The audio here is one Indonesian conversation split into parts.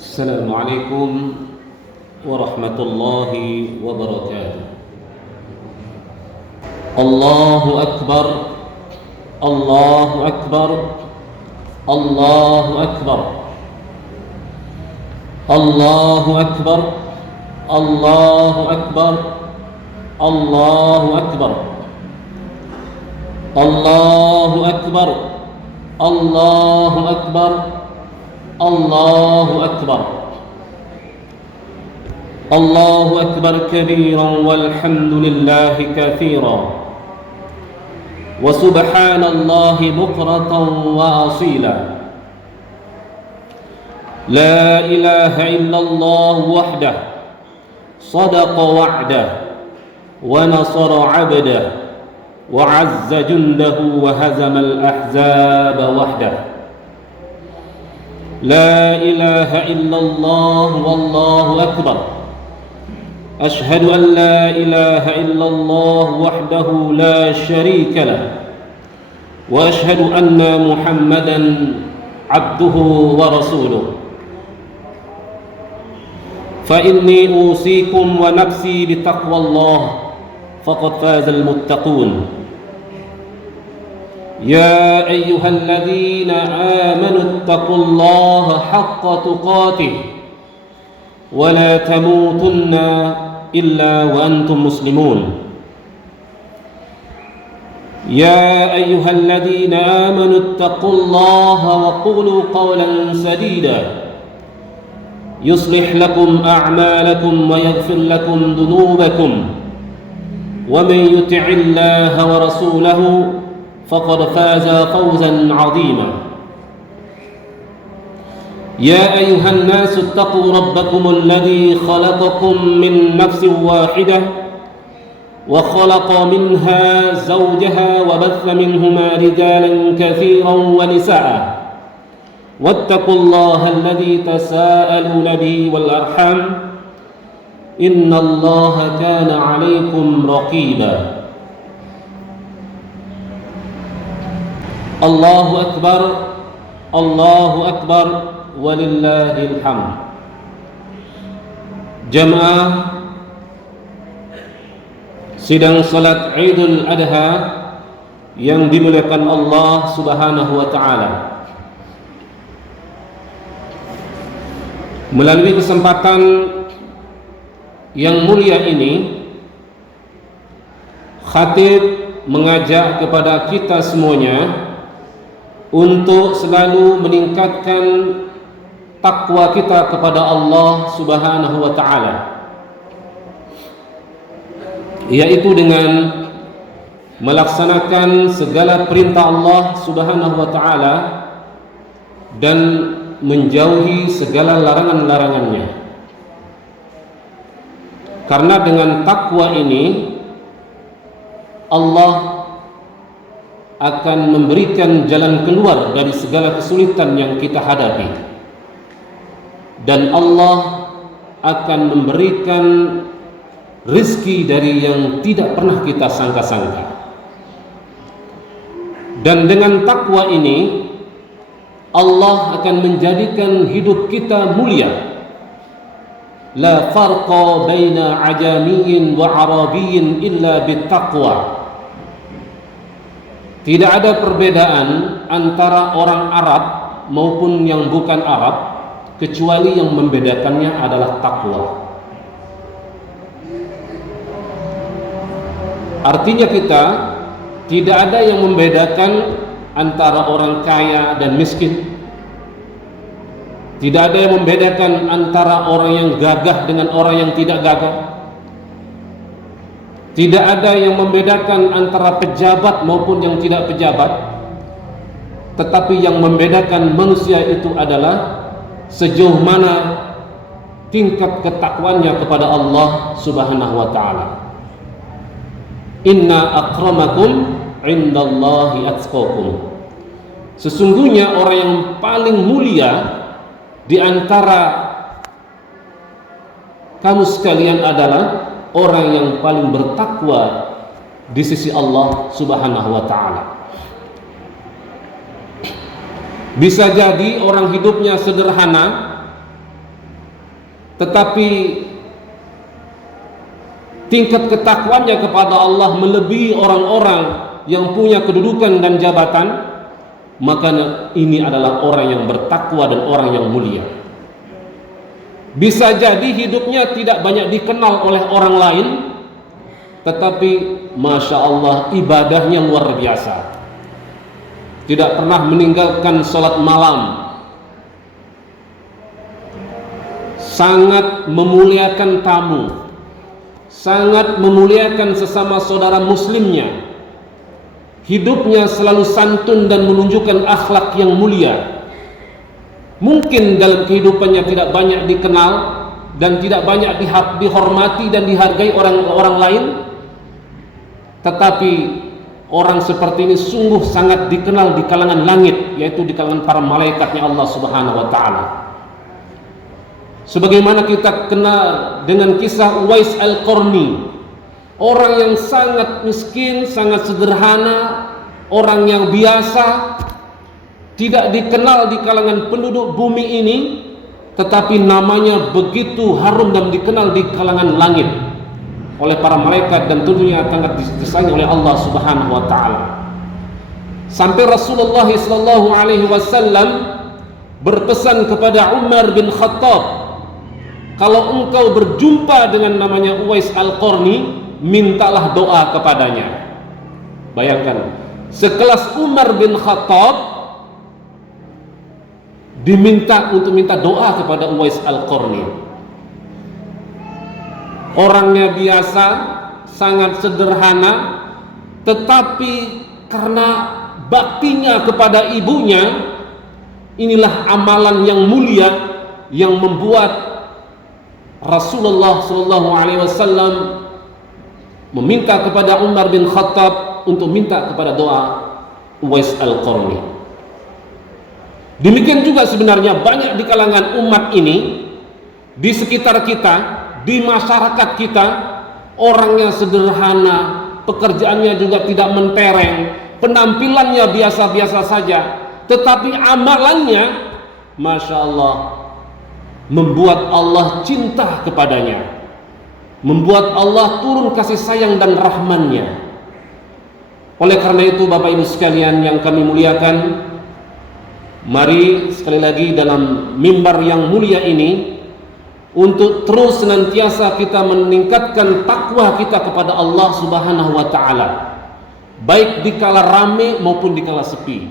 السلام عليكم ورحمة الله وبركاته. الله أكبر، الله أكبر، الله أكبر، الله أكبر، الله أكبر، الله أكبر، الله أكبر، الله أكبر، الله أكبر، الله أكبر كبيرا والحمد لله كثيرا وسبحان الله بكرة وأصيلا. لا إله إلا الله وحده صدق وعده ونصر عبده وعز جنده وهزم الأحزاب وحده. لا إله إلا الله والله أكبر. أشهد أن لا إله إلا الله وحده لا شريك له وأشهد أن محمدا عبده ورسوله. فإني أوصيكم ونفسي بتقوى الله فقد فاز المتقون. يا أيها الذين آمنوا اتقوا الله حق تقاته ولا تموتن إلا وأنتم مسلمون. يا أيها الذين آمنوا اتقوا الله وقولوا قولا سديدا يصلح لكم أعمالكم ويغفر لكم ذنوبكم ومن يطع الله ورسوله فقد فاز فوزا عظيما. يا أيها الناس اتقوا ربكم الذي خلقكم من نفس واحدة وخلق منها زوجها وبث منهما رجالا كثيرا ونساء واتقوا الله الذي تساءلون به والأرحام إن الله كان عليكم رقيبا. الله أكبر، الله أكبر walillahil hamd. Jamaah sidang salat Idul Adha yang dimuliakan Allah Subhanahu wa taala. Melalui kesempatan yang mulia ini, khatib mengajak kepada kita semuanya untuk selalu meningkatkan takwa kita kepada Allah Subhanahu wa taala, yaitu dengan melaksanakan segala perintah Allah Subhanahu wa taala dan menjauhi segala larangan-larangannya. Karena dengan takwa ini Allah akan memberikan jalan keluar dari segala kesulitan yang kita hadapi, dan Allah akan memberikan rizki dari yang tidak pernah kita sangka-sangka. Dan dengan takwa ini Allah akan menjadikan hidup kita mulia. La farqa baina ajamiyyin wa arabiyyin illa bittaqwa. Tidak ada perbedaan antara orang Arab maupun yang bukan Arab, kecuali yang membedakannya adalah takwa. Artinya kita tidak ada yang membedakan antara orang kaya dan miskin. Tidak ada yang membedakan antara orang yang gagah dengan orang yang tidak gagah. Tidak ada yang membedakan antara pejabat maupun yang tidak pejabat. Tetapi yang membedakan manusia itu adalah sejauh mana tingkat ketakwaannya kepada Allah Subhanahu wa taala. Inna akramakum indallahi atqakum. Sesungguhnya orang yang paling mulia di antara kamu sekalian adalah orang yang paling bertakwa di sisi Allah Subhanahu wa taala. Bisa jadi orang hidupnya sederhana, tetapi tingkat ketakwaannya kepada Allah melebihi orang-orang yang punya kedudukan dan jabatan, maka ini adalah orang yang bertakwa dan orang yang mulia. Bisa jadi hidupnya tidak banyak dikenal oleh orang lain, tetapi Masya Allah ibadahnya luar biasa. Tidak pernah meninggalkan sholat malam, sangat memuliakan tamu, sangat memuliakan sesama saudara muslimnya. Hidupnya selalu santun dan menunjukkan akhlak yang mulia. Mungkin dalam kehidupannya tidak banyak dikenal dan tidak banyak dihormati dan dihargai orang lain, tetapi orang seperti ini sungguh sangat dikenal di kalangan langit, yaitu di kalangan para malaikatnya Allah Subhanahu wa ta'ala. Sebagaimana kita kenal dengan kisah Uwais Al-Qarni, orang yang sangat miskin, sangat sederhana, orang yang biasa, tidak dikenal di kalangan penduduk bumi ini, tetapi namanya begitu harum dan dikenal di kalangan langit oleh para malaikat dan tentunya sangat disayangi oleh Allah Subhanahu wa taala. Sampai Rasulullah sallallahu alaihi wasallam berpesan kepada Umar bin Khattab, kalau engkau berjumpa dengan namanya Uwais Al-Qarni, mintalah doa kepadanya. Bayangkan, sekelas Umar bin Khattab diminta untuk minta doa kepada Uwais Al-Qarni. Orangnya biasa, sangat sederhana, tetapi karena baktinya kepada ibunya, inilah amalan yang mulia yang membuat Rasulullah SAW meminta kepada Umar bin Khattab untuk minta kepada doa Uwais Al-Qarni. Demikian juga sebenarnya banyak di kalangan umat ini, di sekitar kita, di masyarakat kita, orangnya sederhana, pekerjaannya juga tidak mentereng, penampilannya biasa-biasa saja, tetapi amalannya Masya Allah membuat Allah cinta kepadanya, membuat Allah turun kasih sayang dan rahmannya. Oleh karena itu Bapak Ibu sekalian yang kami muliakan, mari sekali lagi dalam mimbar yang mulia ini untuk terus senantiasa kita meningkatkan takwa kita kepada Allah Subhanahu wa ta'ala, baik di kala ramai maupun di kala sepi.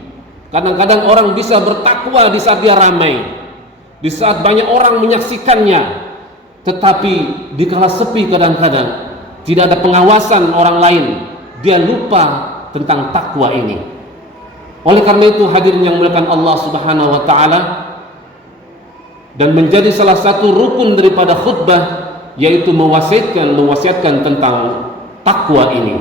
Kadang-kadang orang bisa bertakwa di saat dia ramai, di saat banyak orang menyaksikannya, tetapi di kala sepi kadang-kadang tidak ada pengawasan orang lain, dia lupa tentang takwa ini. Oleh karena itu hadirin yang muliakan Allah Subhanahu wa ta'ala, dan menjadi salah satu rukun daripada khutbah, yaitu mewasiatkan tentang takwa ini.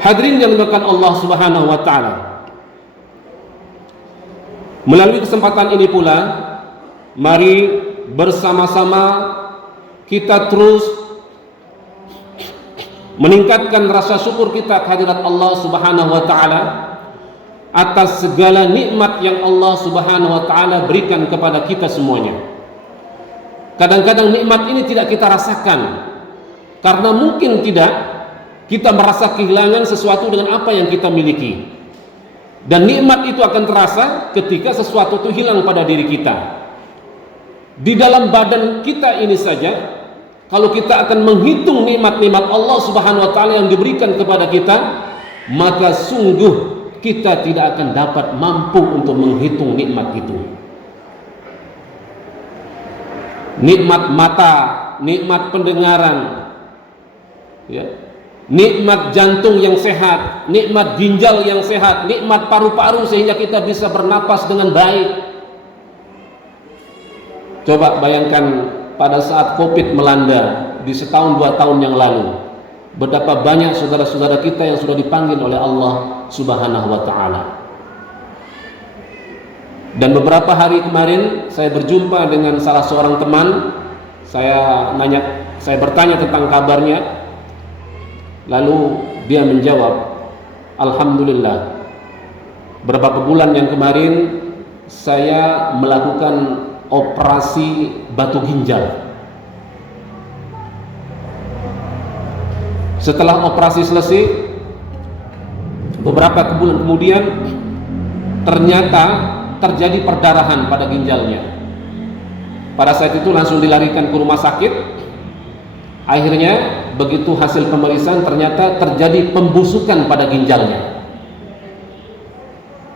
Hadirin yang dimuliakan Allah Subhanahu wa ta'ala, melalui kesempatan ini pula, mari bersama-sama kita terus meningkatkan rasa syukur kita kehadirat Allah Subhanahu wa ta'ala atas segala nikmat yang Allah Subhanahu wa ta'ala berikan kepada kita semuanya. Kadang-kadang nikmat ini tidak kita rasakan, karena mungkin tidak kita merasa kehilangan sesuatu dengan apa yang kita miliki. Dan nikmat itu akan terasa ketika sesuatu itu hilang pada diri kita. Di dalam badan kita ini saja, kalau kita akan menghitung nikmat-nikmat Allah Subhanahu wa ta'ala yang diberikan kepada kita, maka sungguh kita tidak akan dapat mampu untuk menghitung nikmat itu. Nikmat mata, nikmat pendengaran, ya, nikmat jantung yang sehat, nikmat ginjal yang sehat, nikmat paru-paru sehingga kita bisa bernapas dengan baik. Coba bayangkan pada saat COVID melanda di setahun 2 tahun yang lalu, betapa banyak saudara-saudara kita yang sudah dipanggil oleh Allah Subhanahu wa ta'ala. Dan beberapa hari kemarin saya berjumpa dengan salah seorang teman. Saya bertanya tentang kabarnya, lalu dia menjawab, alhamdulillah, beberapa bulan yang kemarin saya melakukan operasi batu ginjal. Setelah operasi selesai, beberapa bulan kemudian ternyata terjadi perdarahan pada ginjalnya. Pada saat itu langsung dilarikan ke rumah sakit. Akhirnya begitu hasil pemeriksaan ternyata terjadi pembusukan pada ginjalnya.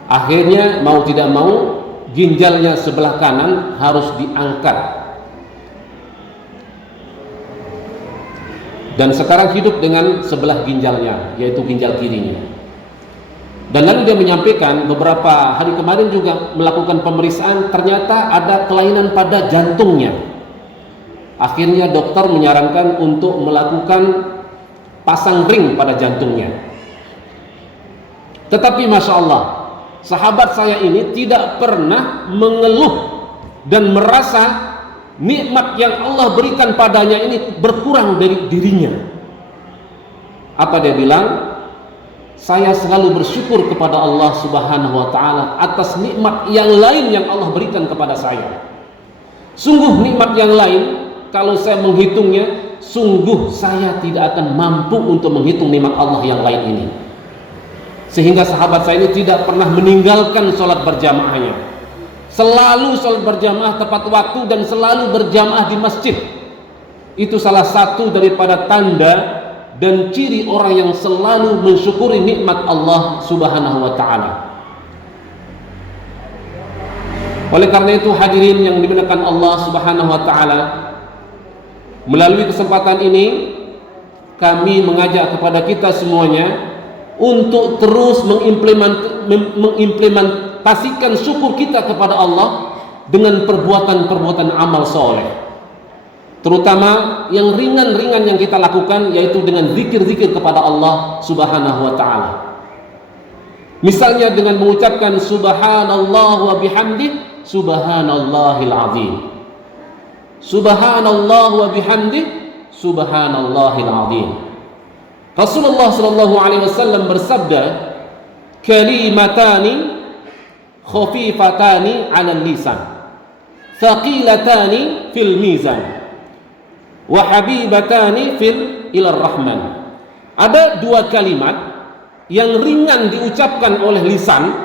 Akhirnya mau tidak mau ginjalnya sebelah kanan harus diangkat. Dan sekarang hidup dengan sebelah ginjalnya, yaitu ginjal kirinya. Dan lalu dia menyampaikan beberapa hari kemarin juga melakukan pemeriksaan, ternyata ada kelainan pada jantungnya. Akhirnya dokter menyarankan untuk melakukan pasang ring pada jantungnya. Tetapi Masya Allah, sahabat saya ini tidak pernah mengeluh dan merasa nikmat yang Allah berikan padanya ini berkurang dari dirinya. Apa dia bilang? Saya selalu bersyukur kepada Allah Subhanahu wa Ta'ala atas nikmat yang lain yang Allah berikan kepada saya. Sungguh nikmat yang lain, kalau saya menghitungnya, sungguh saya tidak akan mampu untuk menghitung nikmat Allah yang lain ini. Sehingga sahabat saya ini tidak pernah meninggalkan sholat berjamaahnya. Selalu sholat berjamaah tepat waktu dan selalu berjamaah di masjid. Itu salah satu daripada tanda dan ciri orang yang selalu mensyukuri nikmat Allah Subhanahu wa Ta'ala. Oleh karena itu hadirin yang dimuliakan Allah Subhanahu wa Ta'ala, melalui kesempatan ini kami mengajak kepada kita semuanya untuk terus mengimplementasikan syukur kita kepada Allah dengan perbuatan-perbuatan amal soleh. Terutama yang ringan-ringan yang kita lakukan, yaitu dengan zikir-zikir kepada Allah Subhanahu wa Ta'ala. Misalnya dengan mengucapkan subhanallah wa bihamdih, subhanallahil azim. Subhanallah wa bihamdih, subhanallahil azim. Rasulullah sallallahu alaihi wasallam bersabda, kalimatani khafifatani 'alal lisan, thaqilatani fil mizan, wa habibatani fil ilar rahman. Ada dua kalimat yang ringan diucapkan oleh lisan,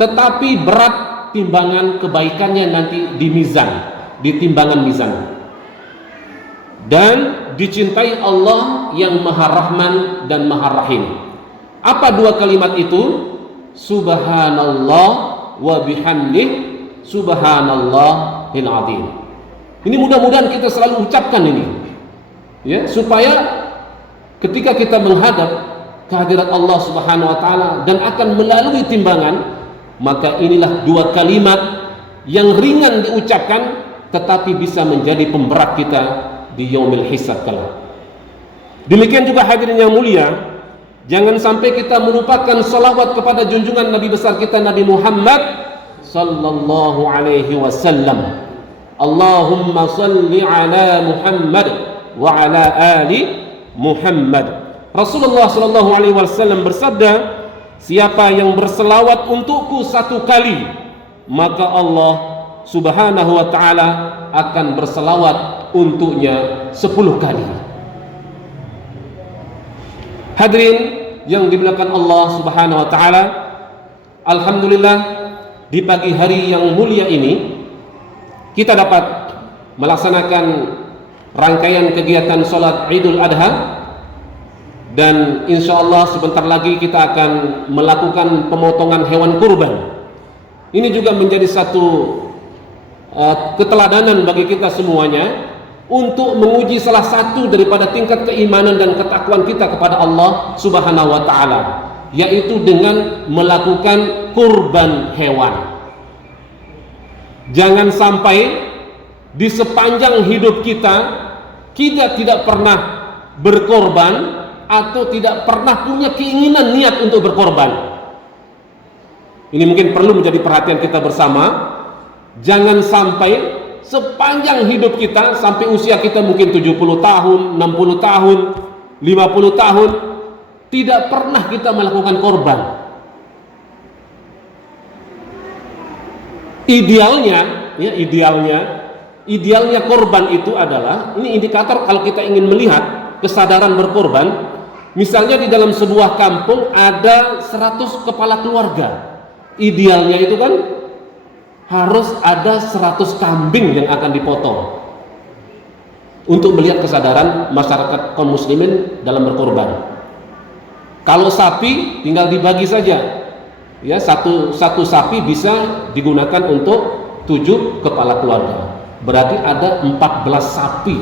tetapi berat timbangan kebaikannya nanti di mizan, di timbangan mizan. Dan dicintai Allah yang Maha Rahman dan Maha Rahim. Apa dua kalimat itu? Subhanallah wa bihamdih, subhanallahil azim. Ini mudah-mudahan kita selalu ucapkan ini, ya, supaya ketika kita menghadap kehadirat Allah Subhanahu wa Ta'ala dan akan melalui timbangan, maka inilah dua kalimat yang ringan diucapkan tetapi bisa menjadi pemberat kita di yaumil hisab kelak. Demikian juga hadirin yang mulia, jangan sampai kita melupakan salawat kepada junjungan Nabi besar kita Nabi Muhammad sallallahu alaihi wasallam. Allahumma salli ala Muhammad wa ala ali Muhammad. Rasulullah sallallahu alaihi wasallam bersabda, siapa yang berselawat untukku satu kali, maka Allah Subhanahu wa Ta'ala akan berselawat untuknya 10 kali. Hadirin yang dimuliakan Allah Subhanahu wa Ta'ala, alhamdulillah di pagi hari yang mulia ini kita dapat melaksanakan rangkaian kegiatan sholat Idul Adha, dan insya Allah sebentar lagi kita akan melakukan pemotongan hewan kurban. Ini juga menjadi satu keteladanan bagi kita semuanya untuk menguji salah satu daripada tingkat keimanan dan ketakwaan kita kepada Allah Subhanahu wa Ta'ala, yaitu dengan melakukan kurban hewan. Jangan sampai di sepanjang hidup kita tidak pernah berkorban atau tidak pernah punya keinginan niat untuk berkorban. Ini mungkin perlu menjadi perhatian kita bersama. Jangan sampai sepanjang hidup kita, sampai usia kita mungkin 70 tahun, 60 tahun, 50 tahun, tidak pernah kita melakukan korban. Idealnya ya idealnya korban itu adalah, ini indikator kalau kita ingin melihat kesadaran berkorban. Misalnya di dalam sebuah kampung ada 100 kepala keluarga, idealnya itu kan harus ada 100 kambing yang akan dipotong untuk melihat kesadaran masyarakat kaum muslimin dalam berkorban. Kalau sapi tinggal dibagi saja, ya satu sapi bisa digunakan untuk 7 kepala keluarga, berarti ada 14 sapi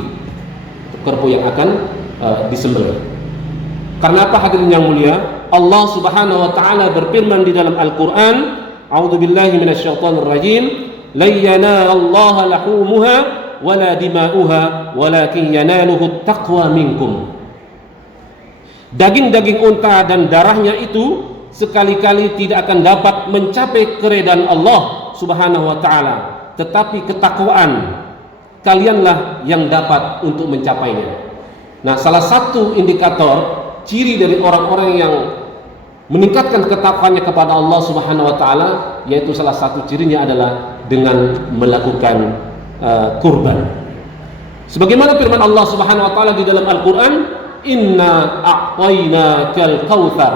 kerbau yang akan disembelih. Karena apa hadirin yang mulia? Allah Subhanahu wa taala berfirman di dalam Al-Qur'an, A'udzubillahi minasyaitonir rajim, "La yanalallaha lahumuha wala dima'uha, walakin yanaluhu taqwa minkum." Daging-daging unta dan darahnya itu sekali-kali tidak akan dapat mencapai keridhaan Allah Subhanahu wa taala, tetapi ketakwaan kalianlah yang dapat untuk mencapainya. Nah, salah satu indikator ciri dari orang-orang yang meningkatkan ketakwaannya kepada Allah Subhanahu wa taala, yaitu salah satu cirinya adalah dengan melakukan kurban. Sebagaimana firman Allah Subhanahu wa taala di dalam Al-Qur'an, "Inna a'tainakal kautsar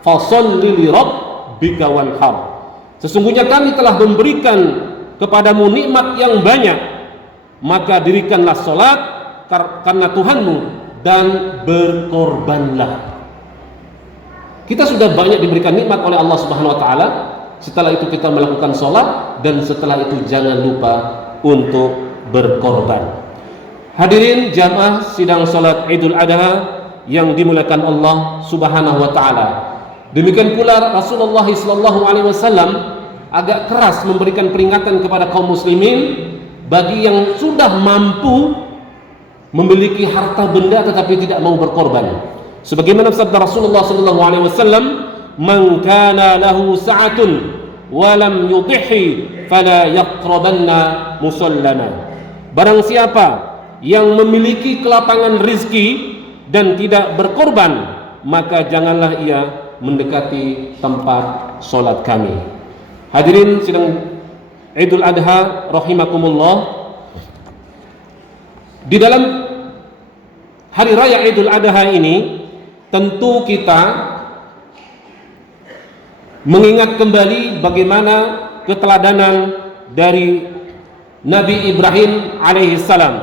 fasholli li rabbika wanhar." Sesungguhnya kami telah memberikan kepadamu nikmat yang banyak, maka dirikanlah salat karena Tuhanmu dan berkorbanlah. Kita sudah banyak diberikan nikmat oleh Allah Subhanahu wa taala. Setelah itu kita melakukan sholat, dan setelah itu jangan lupa untuk berkorban. Hadirin jamaah sidang sholat Idul Adha yang dimuliakan Allah Subhanahu wa taala. Demikian pula Rasulullah SAW agak keras memberikan peringatan kepada kaum muslimin bagi yang sudah mampu memiliki harta benda tetapi tidak mau berkorban. Sebagaimana sabda Rasulullah SAW, "Man kana lahu sa'atun wa lam yudhihi fala yaqrabanna musallana." Barang siapa yang memiliki kelapangan rizki dan tidak berkorban, maka janganlah ia mendekati tempat solat kami. Hadirin sidang Idul Adha rahimakumullah. Di dalam hari raya Idul Adha ini tentu kita mengingat kembali bagaimana keteladanan dari Nabi Ibrahim alaihissalam.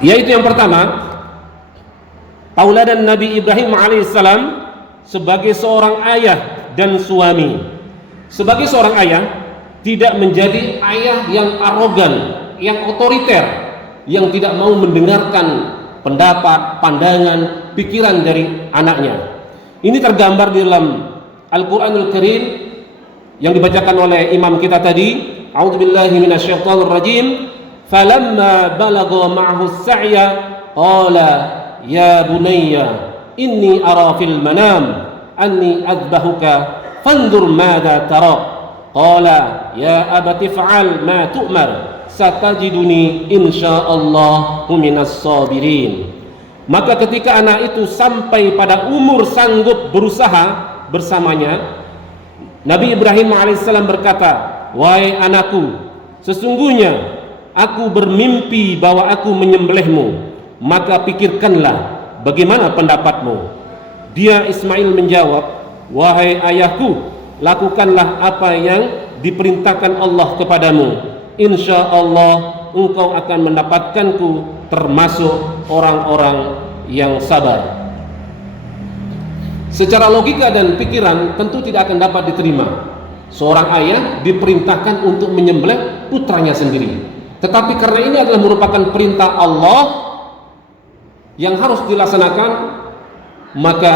Yaitu yang pertama, tauladan Nabi Ibrahim alaihissalam sebagai seorang ayah dan suami. Sebagai seorang ayah, tidak menjadi ayah yang arogan, yang otoriter, yang tidak mau mendengarkan pendapat, pandangan, pikiran dari anaknya. Ini tergambar di dalam Al-Quranul Karim yang dibacakan oleh imam kita tadi. A'udzubillahi minasyaitonir rajim. Falamma balagha ma'ahu as-sa'ya qala ya bunayya inni ara fil manam anni adbahuka fanzur madza tara. Qala ya abati fa'al ma tu'mar satajiduni insyaallahu minas sabirin. Maka ketika anak itu sampai pada umur sanggup berusaha bersamanya, Nabi Ibrahim alaihissalam berkata, "Wahai anakku, sesungguhnya aku bermimpi bahwa aku menyembelihmu, maka pikirkanlah bagaimana pendapatmu." Dia Ismail menjawab, "Wahai ayahku, lakukanlah apa yang diperintahkan Allah kepadamu. Insya Allah engkau akan mendapatkanku termasuk orang-orang yang sabar." Secara logika dan pikiran tentu tidak akan dapat diterima. Seorang ayah diperintahkan untuk menyembelih putranya sendiri. Tetapi karena ini adalah merupakan perintah Allah yang harus dilaksanakan, maka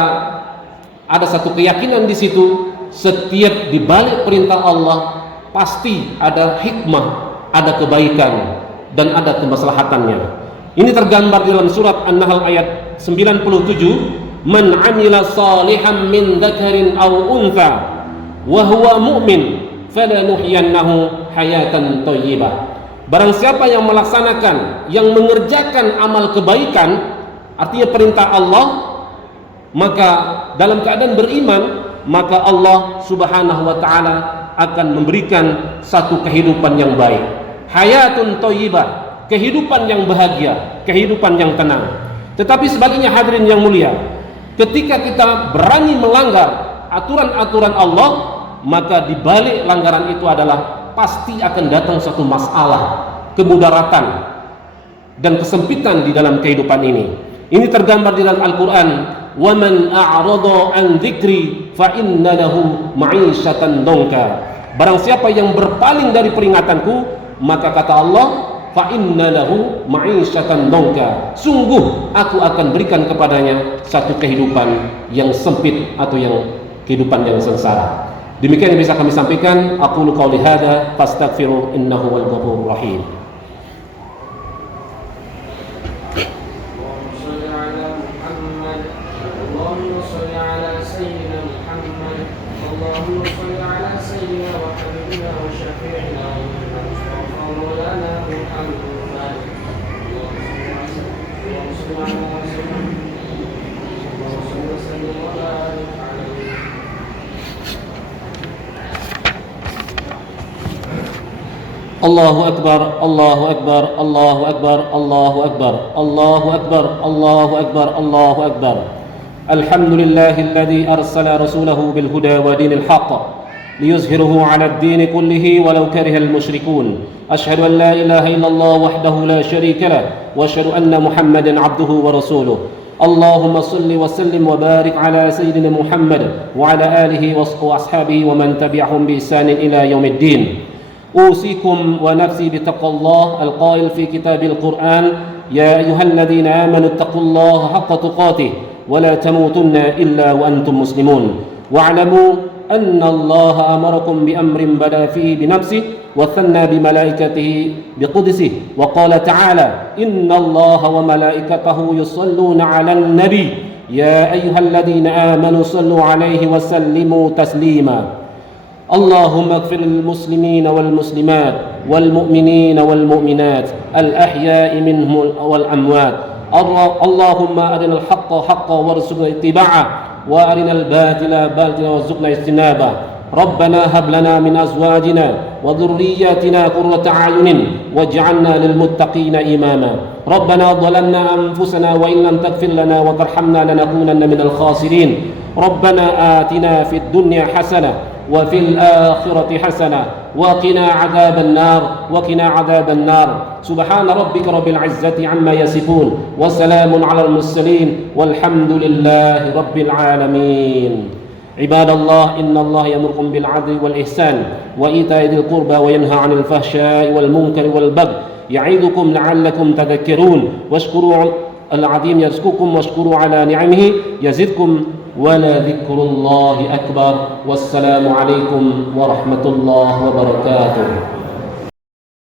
ada satu keyakinan di situ. Setiap dibalik perintah Allah pasti ada hikmah, ada kebaikan, dan ada kemaslahatannya. Ini tergambar di dalam surat An-Nahl ayat 97. Man 'amila salihan min dzakarin aw untha wa huwa mu'min falanuhyiyannahu hayatan thayyibah. Barang siapa yang melaksanakan, yang mengerjakan amal kebaikan, artinya perintah Allah, maka dalam keadaan beriman, maka Allah Subhanahu wa taala akan memberikan satu kehidupan yang baik. Hayatun thayyibah, kehidupan yang bahagia, kehidupan yang tenang. Tetapi sebaliknya hadirin yang mulia, ketika kita berani melanggar aturan-aturan Allah, maka di balik langgaran itu adalah pasti akan datang satu masalah, kemudaratan dan kesempitan di dalam kehidupan ini. Ini tergambar di dalam Al-Quran. وَمَنْ أَعْرَضَ عَنْ ذِكْرِي فَإِنَّ لَهُ مَعِيشَةً ضَنْكًا. Barang siapa yang berpaling dari peringatanku, maka kata Allah, فَإِنَّ لَهُ مَعِيشَةً ضَنْكًا. Sungguh aku akan berikan kepadanya satu kehidupan yang sempit atau yang kehidupan yang sengsara. Demikian yang bisa kami sampaikan. Aqulu qauli hadza fastaghfiru innahu wal ghafurur rahim. Allahu Akbar, Allahu Akbar, Allahu Akbar, Allahu Akbar, Allahu Akbar, Allahu Akbar, Allahu Akbar. Alhamdulillahilladzi arsala rasulahu bil huda wa dinil haqq liyuzhirahu 'ala ad-din kullihi walau karihal musyrikun. Asyhadu an la ilaha illallah wahdahu la syarika lah wa asyhadu anna Muhammadan 'abduhu wa rasuluh. Allahumma salli wa sallim wa barik 'ala sayyidina Muhammad wa 'ala alihi wa ashabihi wa man tabi'ahum bi ihsanin ila yaumiddin. أوصيكم ونفسي بتقوى الله القائل في كتاب القرآن يا أيها الذين آمنوا اتقوا الله حق تقاته ولا تموتن إلا وأنتم مسلمون واعلموا أن الله أمركم بأمر بدأ فيه بنفسه وثنى بملائكته بقدسه وقال تعالى إن الله وملائكته يصلون على النبي يا أيها الذين آمنوا صلوا عليه وسلموا تسليما اللهم اغفر للمسلمين والمسلمات والمؤمنين والمؤمنات الأحياء منهم والأموات اللهم أرنا الحق حقا وارزقنا اتباعه وأرنا الباطل باطلا وارزقنا اجتنابه ربنا هب لنا من أزواجنا وذرياتنا قرة أعين واجعلنا للمتقين إماما ربنا ظلمنا أنفسنا وإن لم تغفر لنا وترحمنا لنكونن من الخاسرين ربنا آتنا في الدنيا حسنة وفي الآخرة حسنة وقنا عذاب النار سبحان ربك رب العزة عما يصفون وسلام على المرسلين والحمد لله رب العالمين عباد الله إن الله يأمركم بالعدل والإحسان وإيتاء ذي القربى وينهى عن الفحشاء والمنكر والبغي يعظكم لعلكم تذكرون واشكروا العظيم يرزقكم واشكروا على نعمه يزدكم ولذكر الله أكبر والسلام عليكم ورحمة الله وبركاته.